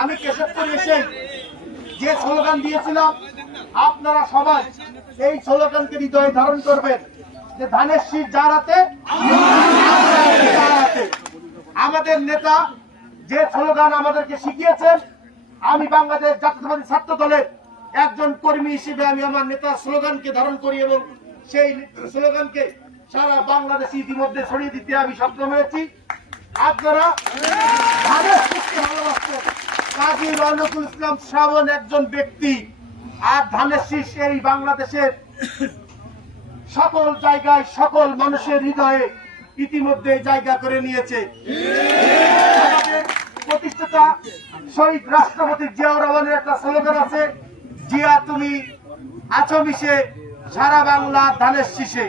আমি কেশবপুর এসে যে স্লোগান দিয়েছিলাম, আপনারা সবাই এই স্লোগানকে হৃদয়ে ধারণ করবেন যে ধানের শীত যার হাতে, আমাদের নেতা যে স্লোগান আমাদেরকে শিখিয়েছেন, আমি বাংলাদেশ জাতীয়তাবাদী ছাত্র দলের একজন কর্মী হিসেবে আমি আমার নেতার স্লোগানকে ধারণ করি এবং সেই স্লোগানকে সারা বাংলাদেশে ইতিমধ্যে ছড়িয়ে দিতে আমি সক্ষম হয়েছি। আপনারা কাজী রনকুল ইসলাম শ্রাবণ একজন ব্যক্তি আর ধানের শীষ এই বাংলাদেশের সকল জায়গায় সকল মানুষের হৃদয়ে ইতিমধ্যে জায়গা করে নিয়েছে। প্রতিষ্ঠাতা শহীদ রাষ্ট্রপতি জিয়াউর রহমানের একটা স্লোগান আছে, জিয়া তুমি আছো মিশে, সারা বাংলা ধানের শীষে।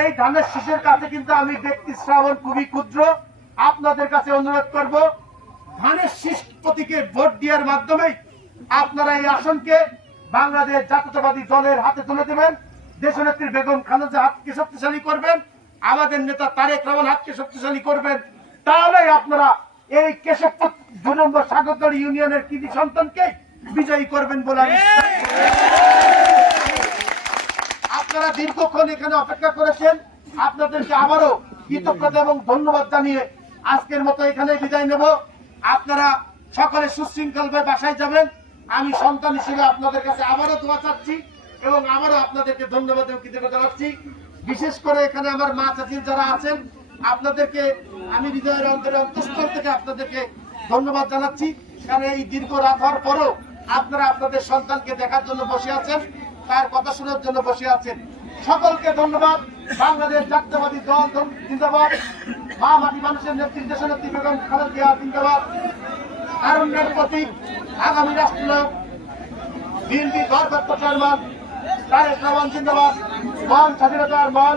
এই ধানের শীষের কাছে কিন্তু আমি ব্যক্তি শ্রাবণ খুবই ক্ষুদ্র। আপনাদের কাছে অনুরোধ করব ধানের শীষ প্রতীকে ভোট দেওয়ার মাধ্যমে আপনারা এই আসনকে বাংলাদেশ জাতীয়তাবাদী দলের হাতে তুলে দেবেন। দেশনেত্রী বেগম খালেদা হাতকে শক্তিশালী করবেন। আমাদের নেতা তারেক রহমান হাতকে শক্তিশালী করবেন। তাহলে আপনারা এই কেশবপুর দু নম্বর সাগরতলী ইউনিয়নের কৃতি সন্তানকে বিজয়ী করবেন বলে আমি আপনারা দীর্ঘক্ষণ এখানে অপেক্ষা করেছেন। আপনাদেরকে আবারও কৃতজ্ঞতা এবং ধন্যবাদ জানিয়ে আজকের মতো এখানে বিদায় নেব। আপনারা সকলে সুশৃঙ্খল ভাবে বাসায় যাবেন। আমি সন্তান হিসেবে আপনাদের কাছে আবারও দোয়া চাচ্ছি এবং আবারও আপনাদেরকে ধন্যবাদ এবং কৃতজ্ঞতা জানাচ্ছি। বিশেষ করে এখানে আমার মা চাচির যারা আছেন, আপনাদেরকে আমি হৃদয়ের অন্তরে অন্তঃস্থল থেকে আপনাদেরকে ধন্যবাদ জানাচ্ছি। কারণ এই দীর্ঘ রাত হওয়ার পরও আপনারা আপনাদের সন্তানকে দেখার জন্য বসে আছেন, তার কথা শোনার জন্য বসে আছেন। সকলকে ধন্যবাদ। বাংলাদেশ জাতীয়বাদী দল জিন্দাবাদ মা মাটি মানুষের নেত্রী বেগম খালেদা জিয়া জিন্দাবাদ কারণের প্রতীক আগামী রাষ্ট্রনায়ক বিএনপি ভারপ্রাপ্ত চেয়ারম্যান তারেক রহমান জিন্দাবাদ মহান স্বাধীনতার মহান।